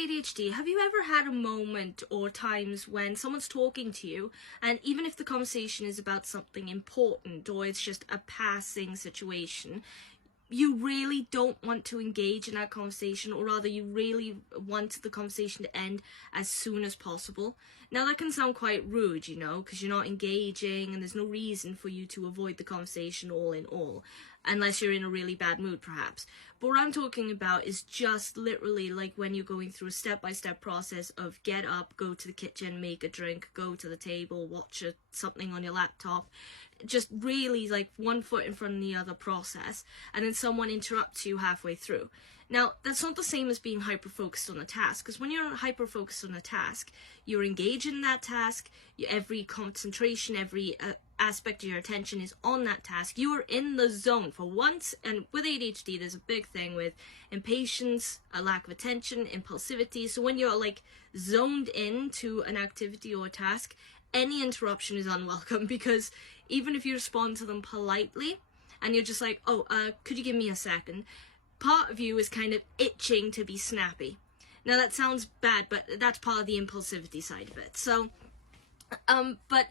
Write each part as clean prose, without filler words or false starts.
ADHD, have you ever had a moment or times when someone's talking to you, and even if the conversation is about something important or it's just a passing situation, you really don't want to engage in that conversation, or rather you really want the conversation to end as soon as possible? Now that can sound quite rude, you know, because you're not engaging and there's no reason for you to avoid the conversation all in all, unless you're in a really bad mood perhaps. But what I'm talking about is just literally like when you're going through a step-by-step process of get up, go to the kitchen, make a drink, go to the table, watch something on your laptop, just really like one foot in front of the other process, and then someone interrupts you halfway through. Now, that's not the same as being hyper-focused on a task, because when you're hyper-focused on a task, you're engaged in that task, every concentration, every aspect of your attention is on that task. You are in the zone for once, and with ADHD, there's a big thing with impatience, a lack of attention, impulsivity. So when you're like zoned into an activity or a task, any interruption is unwelcome, because even if you respond to them politely and you're just like, could you give me a second? Part of you is kind of itching to be snappy. Now that sounds bad, but that's part of the impulsivity side of it. So, but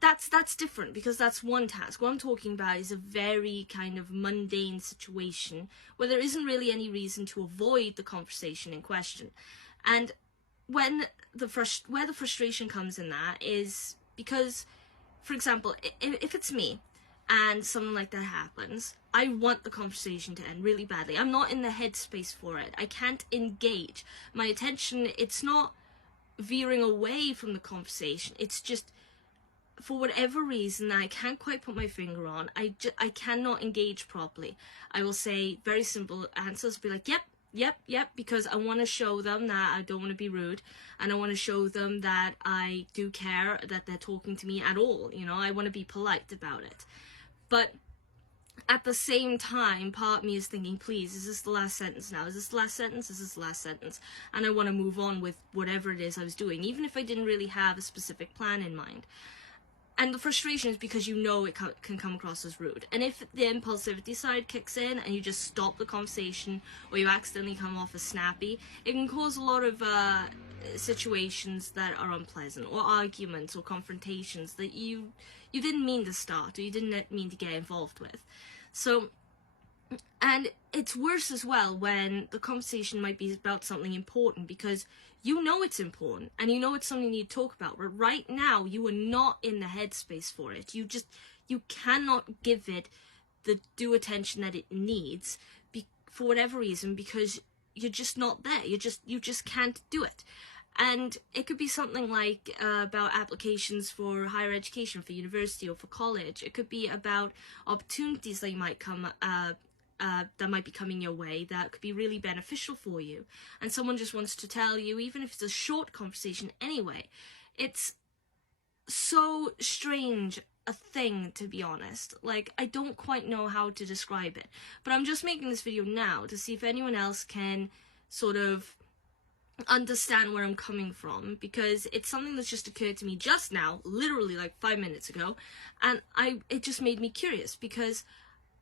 that's different, because that's one task. What I'm talking about is a very kind of mundane situation where there isn't really any reason to avoid the conversation in question. And when where the frustration comes in that is because, for example, if it's me and something like that happens, I want the conversation to end really badly. I'm not in the headspace for it. I can't engage. My attention, it's not veering away from the conversation. It's just, for whatever reason that I can't quite put my finger on, I cannot engage properly. I will say very simple answers, be like, yep, because I want to show them that I don't want to be rude, and I want to show them that I do care that they're talking to me at all, you know, I want to be polite about it. But at the same time, part of me is thinking, please, is this the last sentence now? Is this the last sentence? Is this the last sentence? And I want to move on with whatever it is I was doing, even if I didn't really have a specific plan in mind. And the frustration is because you know it can come across as rude. And if the impulsivity side kicks in and you just stop the conversation, or you accidentally come off as snappy, it can cause a lot of situations that are unpleasant, or arguments or confrontations that you didn't mean to start, or you didn't mean to get involved with. So, and it's worse as well when the conversation might be about something important, because you know it's important and you know it's something you need to talk about, but right now you are not in the headspace for it. You cannot give it the due attention that it needs for whatever reason, because you're just not there. You just can't do it. And it could be something like about applications for higher education, for university or for college. It could be about opportunities that might come that might be coming your way that could be really beneficial for you, and someone just wants to tell you, even if it's a short conversation anyway. It's so strange a thing, to be honest. Like, I don't quite know how to describe it, but I'm just making this video now to see if anyone else can sort of understand where I'm coming from, because it's something that's just occurred to me just now, literally like 5 minutes ago, and it just made me curious, because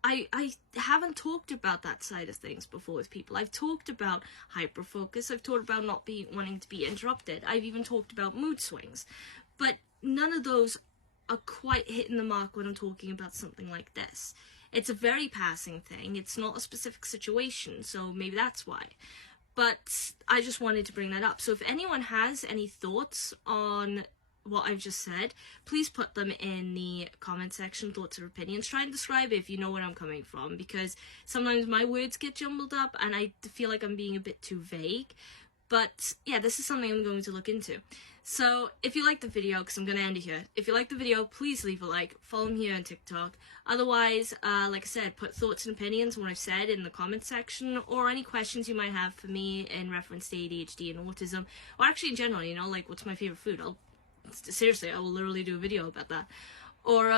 I haven't talked about that side of things before with people. I've talked about hyperfocus, I've talked about not wanting to be interrupted, I've even talked about mood swings, but none of those are quite hitting the mark when I'm talking about something like this. It's a very passing thing, it's not a specific situation, so maybe that's why. But I just wanted to bring that up. So if anyone has any thoughts on what I've just said, please put them in the comment section, thoughts or opinions. Try and describe it if you know where I'm coming from, because sometimes my words get jumbled up and I feel like I'm being a bit too vague. But yeah, this is something I'm going to look into. So if you like the video, because I'm going to end it here, if you like the video, please leave a like, follow me here on TikTok. Otherwise, like I said, put thoughts and opinions on what I've said in the comment section, or any questions you might have for me in reference to ADHD and autism, or actually in general, you know, like what's my favorite food. Seriously, I will literally do a video about that. Or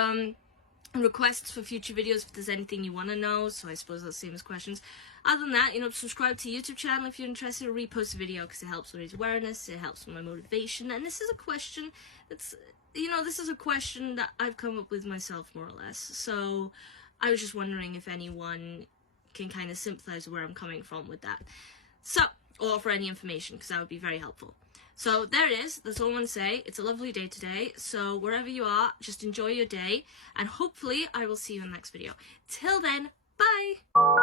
requests for future videos if there's anything you want to know, so I suppose that's the same as questions. Other than that, you know, subscribe to the YouTube channel if you're interested, or repost the video, because it helps with raise awareness, it helps with my motivation, and this is a question that's, you know, this is a question that I've come up with myself, more or less, so I was just wondering if anyone can kind of sympathize with where I'm coming from with that. So, or for any information, because that would be very helpful. So there it is. That's all I want to say. It's a lovely day today. So wherever you are, just enjoy your day. And hopefully I will see you in the next video. Till then, bye!